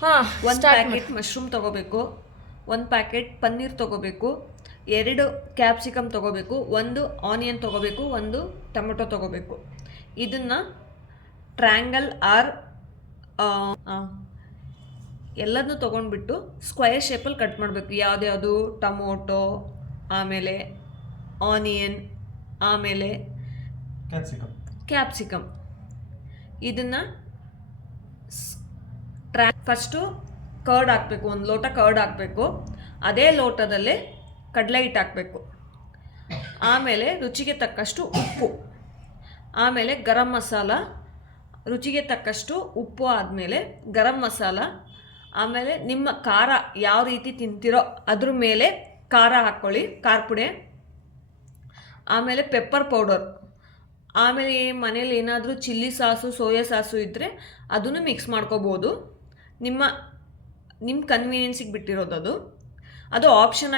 ಹಾಂ ಒಂದು packet mushroom ತೊಗೋಬೇಕು. ಒಂದು ಪ್ಯಾಕೆಟ್ ಪನ್ನೀರ್ ತೊಗೋಬೇಕು. ಎರಡು ಕ್ಯಾಪ್ಸಿಕಮ್ ತೊಗೋಬೇಕು. ಒಂದು ಆನಿಯನ್ ತೊಗೋಬೇಕು. ಒಂದು ಟೊಮೆಟೊ ತೊಗೋಬೇಕು. ಇದನ್ನು ಟ್ರ್ಯಾಂಗಲ್ ಆರ್ ಎಲ್ಲದನ್ನೂ ತೊಗೊಂಡ್ಬಿಟ್ಟು ಸ್ಕ್ವಯರ್ ಶೇಪಲ್ಲಿ ಕಟ್ ಮಾಡಬೇಕು. ಯಾವುದ್ಯಾವುದು? ಟೊಮೊಟೊ ಆಮೇಲೆ ಆನಿಯನ್ ಆಮೇಲೆ ಕ್ಯಾಪ್ಸಿಕಮ್ ಕ್ಯಾಪ್ಸಿಕಮ್ ಇದನ್ನು ಟ್ರಾ ಫಸ್ಟು ಕರ್ಡ್ ಹಾಕಬೇಕು, ಒಂದು ಲೋಟ ಕರ್ಡ್ ಹಾಕಬೇಕು. ಅದೇ ಲೋಟದಲ್ಲೇ ಕಡಲೆ ಹಿಟ್ಟು ಹಾಕಬೇಕು. ಆಮೇಲೆ ರುಚಿಗೆ ತಕ್ಕಷ್ಟು ಉಪ್ಪು. ಆಮೇಲೆ ಗರಂ ಮಸಾಲ, ರುಚಿಗೆ ತಕ್ಕಷ್ಟು ಉಪ್ಪು ಆದಮೇಲೆ ಗರಂ ಮಸಾಲ, ಆಮೇಲೆ ನಿಮ್ಮ ಖಾರ ಯಾವ ರೀತಿ ತಿಂತೀರೋ ಅದ್ರ ಮೇಲೆ ಖಾರ ಹಾಕ್ಕೊಳ್ಳಿ, ಖಾರ ಪುಡಿ. ಆಮೇಲೆ ಪೆಪ್ಪರ್ ಪೌಡರ್. ಆಮೇಲೆ ಮನೇಲಿ ಏನಾದರೂ ಚಿಲ್ಲಿ ಸಾಸು, ಸೋಯಾ ಸಾಸು ಇದ್ದರೆ ಅದನ್ನು ಮಿಕ್ಸ್ ಮಾಡ್ಕೋಬೋದು. ನಿಮ್ಮ ನಿಮ್ಮ ಕನ್ವೀನಿಯನ್ಸಿಗೆ ಬಿಟ್ಟಿರೋದು ಅದು. ಅದು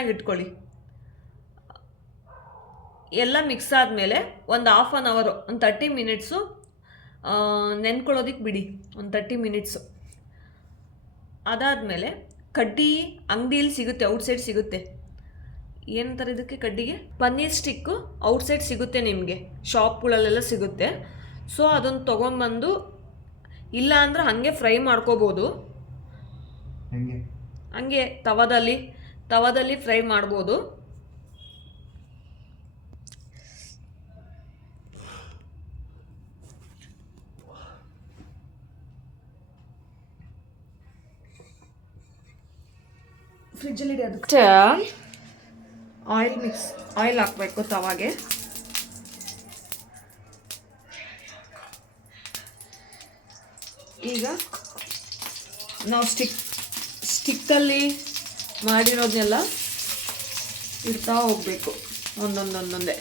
ಆಗಿ ಇಟ್ಕೊಳ್ಳಿ. ಎಲ್ಲ ಮಿಕ್ಸ್ ಆದಮೇಲೆ ಒಂದು ಹಾಫ್ ಆನ್ ಅವರು ಒಂದು ತರ್ಟಿ ಮಿನಿಟ್ಸು ನೆನ್ಕೊಳ್ಳೋದಕ್ಕೆ ಬಿಡಿ. ಒಂದು ತರ್ಟಿ ಮಿನಿಟ್ಸು ಅದಾದಮೇಲೆ ಕಡ್ಡಿ ಅಂಗಡಿಯಲ್ಲಿ ಸಿಗುತ್ತೆ ಔಟ್ಸೈಡ್ ಸಿಗುತ್ತೆ. ಏನಂತಾರೆ ಇದಕ್ಕೆ ಕಡ್ಡಿಗೆ? ಪನ್ನೀರ್ ಸ್ಟಿಕ್ಕು ಔಟ್ಸೈಡ್ ಸಿಗುತ್ತೆ ನಿಮಗೆ. ಶಾಪ್ಗಳಲ್ಲೆಲ್ಲ ಸಿಗುತ್ತೆ. ಸೊ ಅದನ್ನು ತೊಗೊಂಬಂದು ಇಲ್ಲ ಅಂದರೆ ಹಾಗೆ ಫ್ರೈ ಮಾಡ್ಕೋಬೋದು. ಹಂಗೆ ತವದಲ್ಲಿ ತವದಲ್ಲಿ ಫ್ರೈ ಮಾಡ್ಬೋದು. ಫ್ರಿಜ್ಜಲ್ಲಿ ಅದಕ್ಕೆ. ಆಯಿಲ್ ಮಿಕ್ಸ್ ಆಯಿಲ್ ಹಾಕಬೇಕು ತವಾಗೆ. ಈಗ ನಾವು ಸ್ಟಿಕ್ ಸ್ಟಿಕ್ಕಲ್ಲಿ ಮಾಡಿರೋದನ್ನೆಲ್ಲ ಇಡ್ತಾ ಹೋಗಬೇಕು. ಒಂದೊಂದೊಂದೊಂದೇ.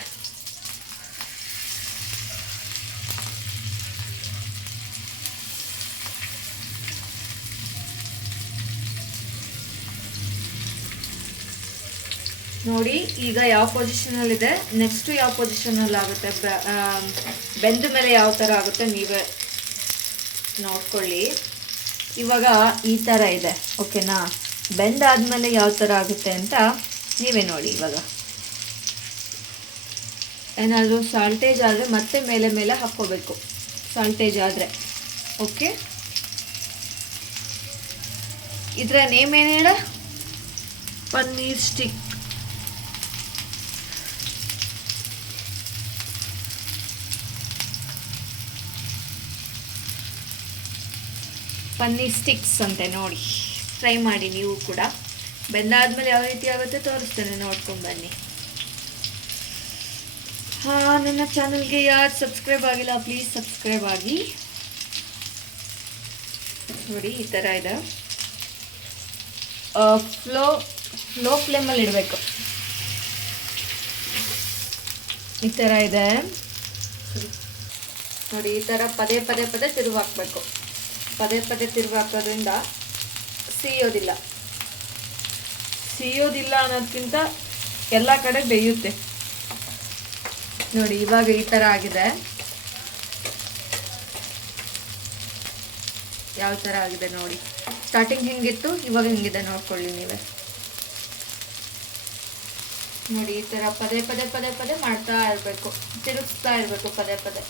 ನೋಡಿ, ಈಗ ಯಾವ ಪೊಸಿಷನಲ್ಲಿದೆ ನೆಕ್ಸ್ಟ್ ಯಾವ ಪೊಸಿಷನಲ್ಲಿ ಆಗುತ್ತೆ ಬೆಂದ ಮೇಲೆ ಯಾವ ಥರ ಆಗುತ್ತೆ? ನೀವೇ ನೋಡ್ಕೊಳ್ಳಿ. ಇವಾಗ ಈ ಥರ ಇದೆ. ಓಕೆನಾ ಬೆಂದಾದ್ಮೇಲೆ ಯಾವ ಥರ ಆಗುತ್ತೆ ಅಂತ ನೀವೇ ನೋಡಿ ಇವಾಗ. ಏನಾದರೂ ಸಾಲ್ಟೇಜ್ ಆದರೆ ಮತ್ತೆ ಮೇಲೆ ಮೇಲೆ ಹಾಕ್ಕೋಬೇಕು. ಸಾಲ್ಟೇಜ್ ಆದರೆ. ಓಕೆ ಇದರ ನೇಮ್ ಏನು ಹೇಳ? ಪನ್ನೀರ್ ಸ್ಟಿಕ್ ಪನ್ನೀರ್ ಸ್ಟಿಕ್ಸ್ ಅಂತೆ ನೋಡಿ. ಫ್ರೈ ಮಾಡಿ ನೀವು ಕೂಡ. ಬೆಂದಾದ್ಮೇಲೆ ಯಾವ ರೀತಿ ಆಗುತ್ತೆ ತೋರಿಸ್ತೇನೆ, ನೋಡ್ಕೊಂಡು ಬನ್ನಿ. ಹಾಂ, ನನ್ನ ಚಾನಲ್ಗೆ ಯಾರು ಸಬ್ಸ್ಕ್ರೈಬ್ ಆಗಿಲ್ಲ ಪ್ಲೀಸ್ ಸಬ್ಸ್ಕ್ರೈಬ್ ಆಗಿ. ನೋಡಿ, ಈ ಥರ ಇದೆ. ಫ್ಲೋ ಫ್ಲೋ ಫ್ಲೇಮಲ್ಲಿ ಇಡಬೇಕು. ಈ ಥರ ಇದೆ. ನೋಡಿ, ಈ ಥರ ಪದೇ ಪದೇ ಪದೇ ತಿರುವು ಹಾಕಬೇಕು ಪದೇ ಪದೇ ತಿರುವು ಹಾಕೋದ್ರಿಂದ ಸಿಯೋದಿಲ್ಲ. ಸಿಯೋದಿಲ್ಲ ಅನ್ನೋದಕ್ಕಿಂತ ಎಲ್ಲ ಕಡೆ ಬೇಯುತ್ತೆ. ನೋಡಿ, ಇವಾಗ ಈ ಥರ ಆಗಿದೆ. ಯಾವ ಥರ ಆಗಿದೆ ನೋಡಿ. ಸ್ಟಾರ್ಟಿಂಗ್ ಹಿಂಗಿತ್ತು? ಇವಾಗ ಹಿಂಗಿದೆ ನೋಡ್ಕೊಳ್ಳಿ ನೀವೇ. ನೋಡಿ, ಈ ಥರ ಪದೇ ಪದೇ ಪದೇ ಪದೇ ಮಾಡ್ತಾ ಇರಬೇಕು. ತಿರುಗಿಸ್ತಾ ಇರಬೇಕು ಪದೇ ಪದೇ.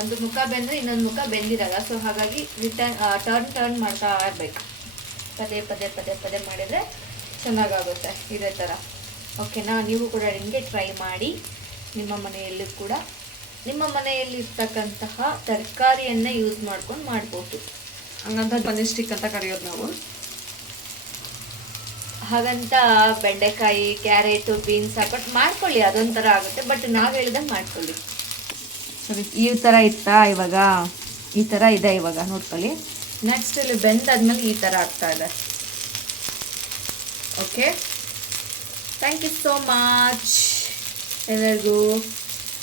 ಒಂದು ಮುಖ ಬೆಂದ್ರೆ ಇನ್ನೊಂದು ಮುಖ ಬೆಂದಿರಲ್ಲ. ಸೊ ಹಾಗಾಗಿ ರಿಟರ್ನ್ ಟರ್ನ್ ಟರ್ನ್ ಮಾಡ್ತಾ ಇರಬೇಕು. ಪದೇ ಪದೇ ಪದೇ ಪದೇ ಮಾಡಿದರೆ ಚೆನ್ನಾಗಾಗುತ್ತೆ ಇದೇ ಥರ ಓಕೆನಾ ನೀವು ಕೂಡ ಹಿಂಗೆ ಟ್ರೈ ಮಾಡಿ ನಿಮ್ಮ ಮನೆಯಲ್ಲೂ ಕೂಡ ನಿಮ್ಮ ಮನೆಯಲ್ಲಿ ಇರ್ತಕ್ಕಂತಹ ತರಕಾರಿಯನ್ನೇ ಯೂಸ್ ಮಾಡ್ಕೊಂಡು ಮಾಡ್ಬೋದು. ಹಂಗಂತ ಪನ್ನೀರ್ ಸ್ಟಿಕ್ ಅಂತ ಕರೆಯೋದು ನಾವು. ಹಾಗಂತ ಬೆಂಡೆಕಾಯಿ ಕ್ಯಾರೆಟು ಬೀನ್ಸ್ ಬಟ್ ಮಾಡ್ಕೊಳ್ಳಿ. ಅದೊಂಥರ ಆಗುತ್ತೆ. ಬಟ್ ನಾವು ಹೇಳಿದಂಗೆ ಮಾಡ್ಕೊಳ್ಳಿ. ಸರಿ ಈ ಥರ ಇತ್ತಾ ಇವಾಗ? ಈ ಥರ ಇದೆ ಇವಾಗ, ನೋಡ್ಕೊಳ್ಳಿ. ನೆಕ್ಸ್ಟ್ ಇಲ್ಲಿ ಬೆಂದಾದ್ಮೇಲೆ ಈ ಥರ ಆಗ್ತಾ ಇದೆ. Okay thank you so much ಎಲ್ಲರಿಗೂ.